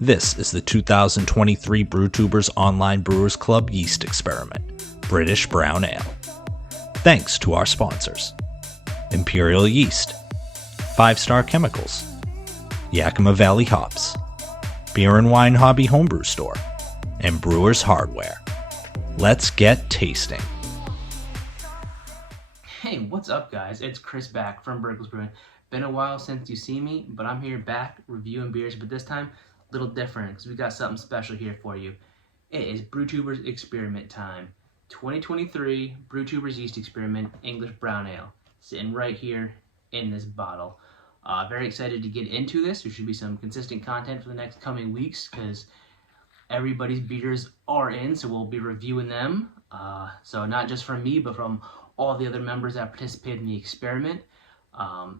This is the 2023 Brewtubers Online Brewers Club Yeast Experiment, British Brown Ale. Thanks to our sponsors: Imperial Yeast, 5 Star Chemicals, Yakima Valley Hops, Beer and Wine Hobby Homebrew Store, and Brewers Hardware. Let's get tasting. Hey, what's up guys? It's Chris back from Burgles Brewing. Been a while since you see me, but I'm here back reviewing beers, but this time a little different because we got something special here for you. It is Brewtubers Experiment time. 2023 Brewtubers Yeast Experiment English Brown Ale, sitting right here in this bottle. Very excited to get into this. There should be some consistent content for the next coming weeks because everybody's beers are in, so we'll be reviewing them. So not just from me, but from all the other members that participated in the experiment.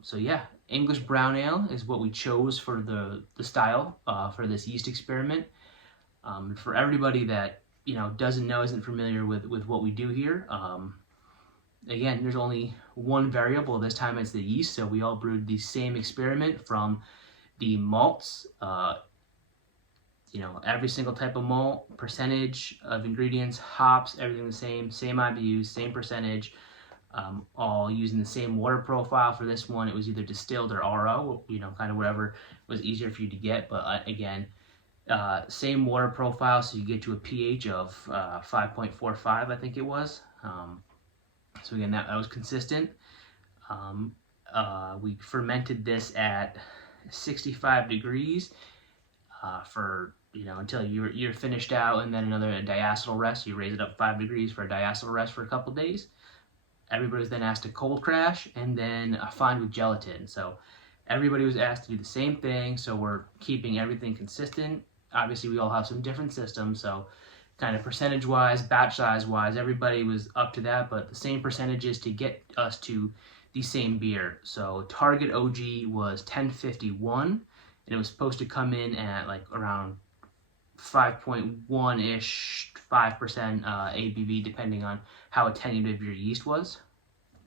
So yeah, English Brown Ale is what we chose for the style for this yeast experiment. For everybody that doesn't know, isn't familiar with what we do here, again, there's only one variable. This time it's the yeast, so we all brewed the same experiment from the malts. Every single type of malt, percentage of ingredients, hops, everything the same IBUs, same percentage. All using the same water profile. For this one, it was either distilled or RO, kind of whatever was easier for you to get. But again, same water profile, so you get to a pH of 5.45, I think it was. So again, that was consistent. We fermented this at 65 degrees for until you're finished out, and then another diacetyl rest. You raise it up 5 degrees for a diacetyl rest for a couple days. Everybody was then asked to cold crash and then fine with gelatin. So everybody was asked to do the same thing. So we're keeping everything consistent. Obviously, we all have some different systems. So kind of percentage-wise, batch size-wise, everybody was up to that. But the same percentages to get us to the same beer. So target OG was 1051. And it was supposed to come in at like around 5.1-ish, 5% ABV, depending on how attenuative your yeast was.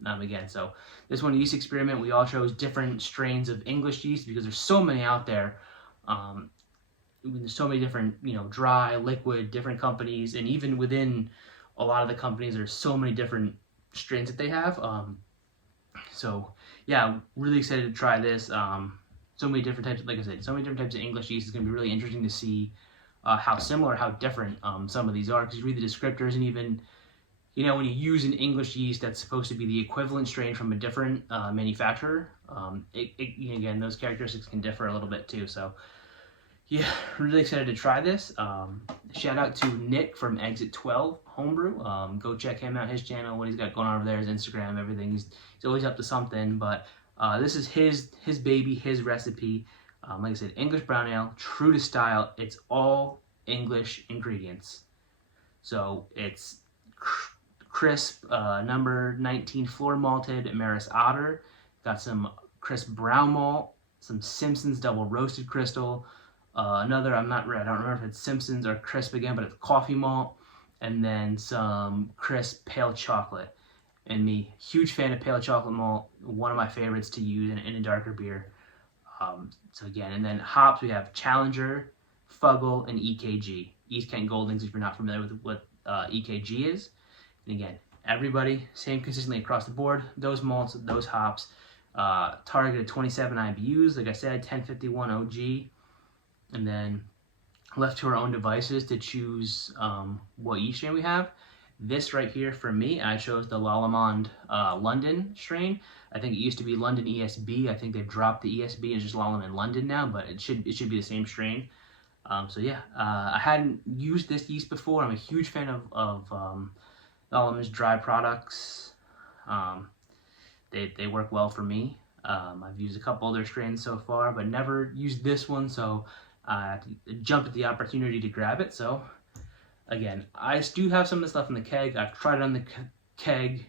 Again, so this one, yeast experiment, we all chose different strains of English yeast because there's so many out there. There's so many different, dry, liquid, different companies, and even within a lot of the companies, there's so many different strains that they have. So yeah, really excited to try this. So many different types, like I said, so many different types of English yeast. It's going to be really interesting to see how similar, how different some of these are, because you read the descriptors, and even when you use an English yeast that's supposed to be the equivalent strain from a different manufacturer, again, those characteristics can differ a little bit too. So yeah, really excited to try this. Shout out to Nick from Exit 12 Homebrew. Go check him out, his channel, what he's got going on over there, his Instagram, everything. He's always up to something. But this is his baby, his recipe. Like I said, English Brown Ale, true to style. It's all English ingredients. So it's crisp, number 19 floor malted Maris Otter. Got some crisp brown malt, some Simpson's double roasted crystal. Another, I don't remember if it's Simpson's or crisp again, but it's coffee malt. And then some crisp pale chocolate. And me, huge fan of pale chocolate malt. One of my favorites to use in a darker beer. So again, and then hops, we have Challenger, Fuggle, and EKG. East Kent Goldings, if you're not familiar with what EKG is. And again, everybody, same consistently across the board. Those malts, those hops, targeted 27 IBUs, like I said, 1051 OG. And then left to our own devices to choose what yeast strain we have. This right here, for me, I chose the Lallamend London strain. I think it used to be London ESB. I think they've dropped the ESB. It's just Lallamend London now, but it should be the same strain. So yeah, I hadn't used this yeast before. I'm a huge fan of Lallamend's dry products. They work well for me. I've used a couple other strains so far, but never used this one, so I jumped at the opportunity to grab it. So again, I do have some of this left in the keg. I've tried it on the keg,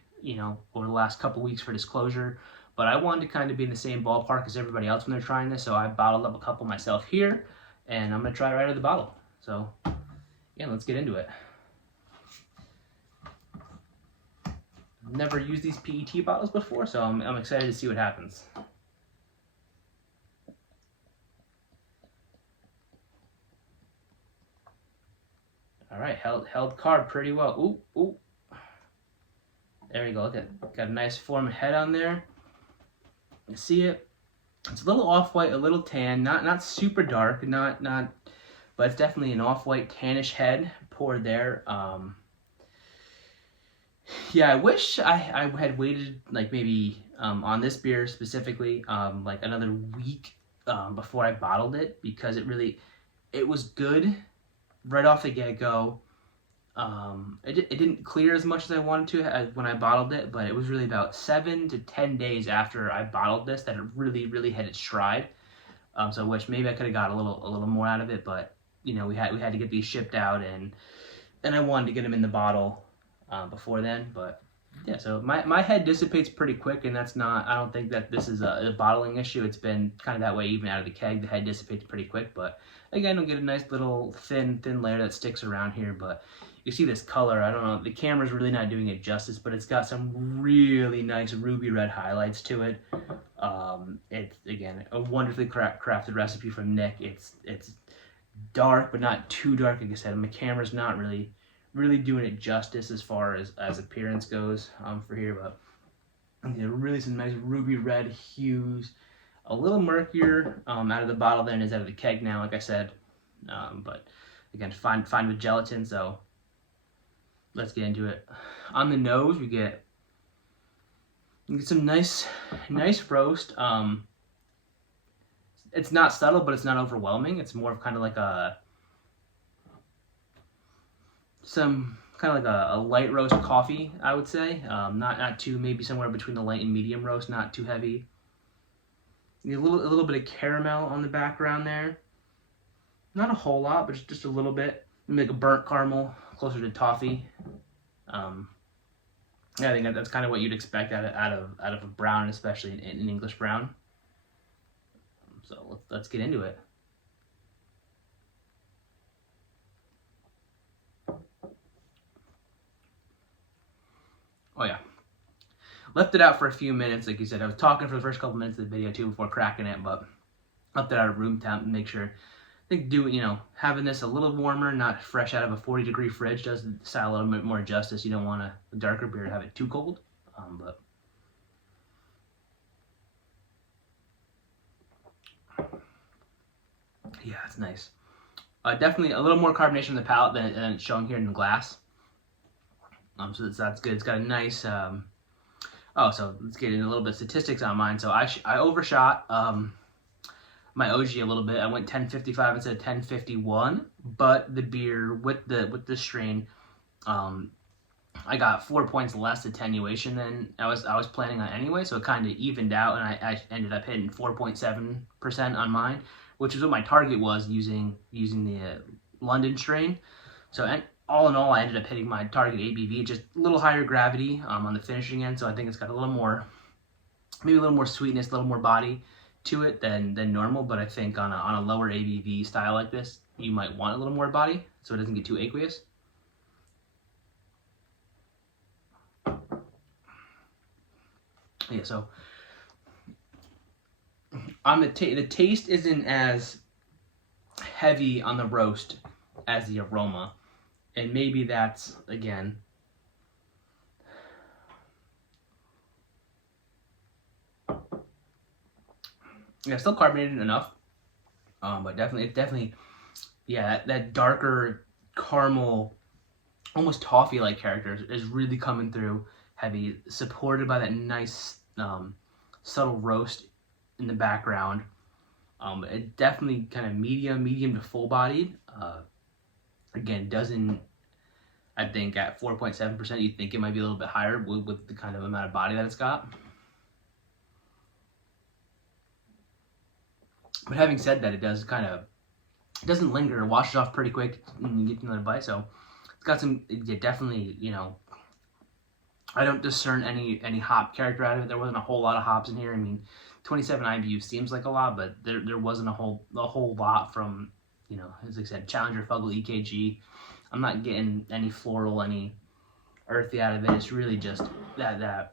over the last couple weeks for disclosure, but I wanted to kind of be in the same ballpark as everybody else when they're trying this, so I bottled up a couple myself here, and I'm going to try it right out of the bottle. So yeah, let's get into it. I've never used these PET bottles before, so I'm excited to see what happens. All right, held carb pretty well. Ooh, ooh. There we go. Look at, got a nice form of head on there. You see it? It's a little off-white, a little tan, not super dark, not, but it's definitely an off-white tannish head poured there. Yeah, I wish I had waited like maybe on this beer specifically like another week before I bottled it, because it was good right off the get-go. It didn't clear as much as I wanted to as when I bottled it, but it was really about 7 to 10 days after I bottled this that it really hit its stride. So I wish maybe I could have got a little more out of it, but you know, we had to get these shipped out, and I wanted to get them in the bottle before then. But yeah, so my head dissipates pretty quick, and that's not, I don't think that this is a bottling issue. It's been kind of that way even out of the keg. The head dissipates pretty quick, but again, we'll get a nice little thin layer that sticks around here. But you see this color, I don't know, the camera's really not doing it justice, but it's got some really nice ruby red highlights to it. It's, again, a wonderfully crafted recipe from Nick. It's dark, but not too dark, like I said. My camera's not really doing it justice as far as appearance goes for here, but you know, really some nice ruby red hues. A little murkier out of the bottle than it is out of the keg now, like I said. But again, fine with gelatin, so let's get into it. On the nose, we get some nice roast. It's not subtle, but it's not overwhelming. It's more of kind of like a light roast coffee, I would say. Not too, maybe somewhere between the light and medium roast, not too heavy. A little bit of caramel on the background there. Not a whole lot, but just a little bit. Maybe like a burnt caramel, closer to toffee. Yeah, I think that's kind of what you'd expect out of a brown, especially in English brown. So let's get into it. Oh yeah, left it out for a few minutes. Like you said, I was talking for the first couple minutes of the video too before cracking it, but left it out at room temp and make sure. I think having this a little warmer, not fresh out of a 40-degree fridge, does the style a little bit more justice. You don't want a darker beer to have it too cold, but yeah, it's nice. Definitely a little more carbonation in the palate than it's showing here in the glass. So that's good. It's got a nice. So let's get into a little bit of statistics on mine. So I overshot my OG a little bit. I went 1055 instead of 1051, but the beer with the strain, I got 4 points less attenuation than I was planning on anyway. So it kind of evened out, and I ended up hitting 4.7% on mine, which is what my target was using the London strain. So all in all, I ended up hitting my target ABV, just a little higher gravity on the finishing end. So I think it's got a little more, maybe a little more sweetness, a little more body to it than normal. But I think on a lower ABV style like this, you might want a little more body so it doesn't get too aqueous. Yeah, so on the taste isn't as heavy on the roast as the aroma, and maybe that's, again, yeah, still carbonated enough, but definitely, yeah, that darker caramel, almost toffee-like character is really coming through heavy, supported by that nice subtle roast in the background. It definitely kind of medium to full-bodied. Again, doesn't, I think at 4.7%, you'd think it might be a little bit higher with the kind of amount of body that it's got. But having said that, it doesn't linger, it washes off pretty quick and you get another bite. So it's got some, definitely, I don't discern any hop character out of it. There wasn't a whole lot of hops in here. I mean, 27 IBU seems like a lot, but there wasn't a whole lot from, as I said, Challenger, Fuggle, EKG. I'm not getting any floral, any earthy out of it. It's really just that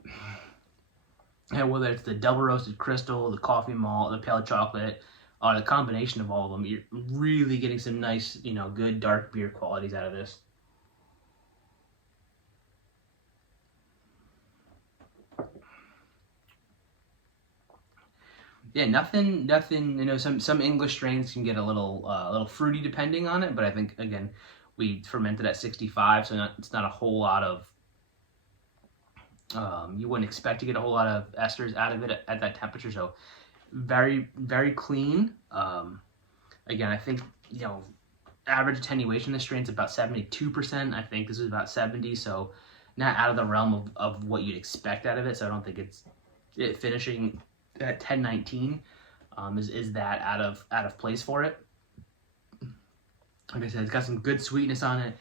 whether it's the double roasted crystal, the coffee malt, the pale chocolate, or the combination of all of them, you're really getting some nice, good dark beer qualities out of this. Yeah, nothing. You know, some English strains can get a little fruity depending on it, but I think again, we fermented at 65, so it's not a whole lot of. You wouldn't expect to get a whole lot of esters out of it at that temperature, so very clean. Again, I think, you know, average attenuation of the strain's about 72%. I think this is about 70, so not out of the realm of what you'd expect out of it. So I don't think it finishing at 1019 is that out of place for it. Like I said, it's got some good sweetness on it,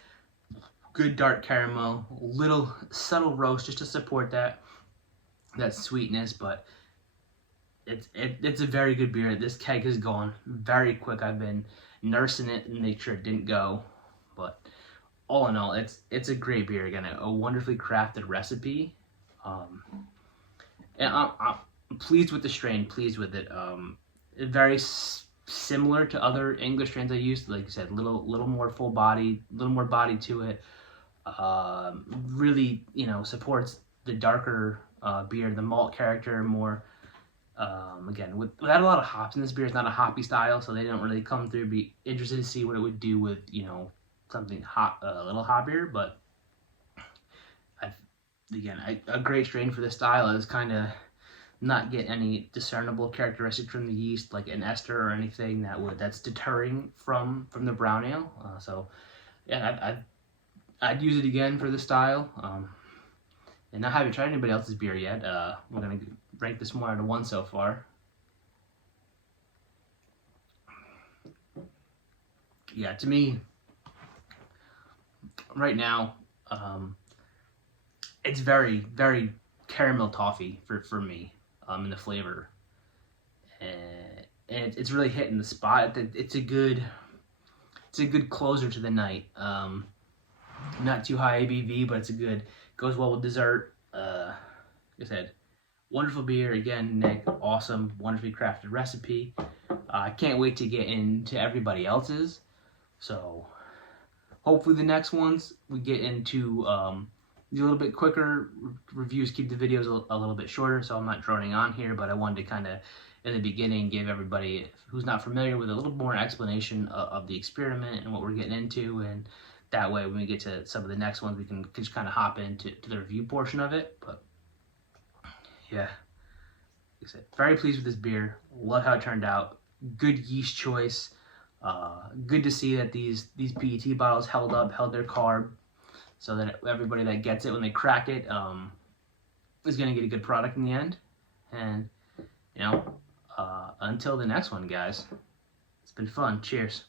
good dark caramel, little subtle roast just to support that sweetness, but it's a very good beer. This keg has gone very quick. I've been nursing it and make sure it didn't go, but all in all, it's a great beer. Again, a wonderfully crafted recipe, and I'm pleased with the strain. Pleased with it. Very similar to other English strains I used. Like I said, little more full body, little more body to it. Really, you know, supports the darker beer, the malt character more. Again, without a lot of hops in this beer, it's not a hoppy style, so they don't really come through. Be interested to see what it would do with, you know, something hot, a little hoppier. But a great strain for this style is kind of not get any discernible characteristics from the yeast, like an ester or anything that's deterring from the brown ale. So yeah, I'd use it again for the style. And I haven't tried anybody else's beer yet. We're gonna rank this 1 out of 1 so far. Yeah, to me, right now, it's very caramel toffee for me in the flavor, and it's really hitting the spot. It's a good closer to the night. Not too high ABV, but goes well with dessert. Like I said, wonderful beer. Again, Nick, awesome, wonderfully crafted recipe. I can't wait to get into everybody else's. So hopefully the next ones we get into a little bit quicker reviews, keep the videos a little bit shorter, so I'm not droning on here, but I wanted to kind of, in the beginning, give everybody who's not familiar with a little more explanation of the experiment and what we're getting into, and that way when we get to some of the next ones, we can just kind of hop into the review portion of it. But yeah, like I said, very pleased with this beer. Love how it turned out. Good yeast choice. Good to see that these PET bottles held their carb, so that everybody that gets it when they crack it is going to get a good product in the end. And, you know, until the next one, guys, it's been fun. Cheers.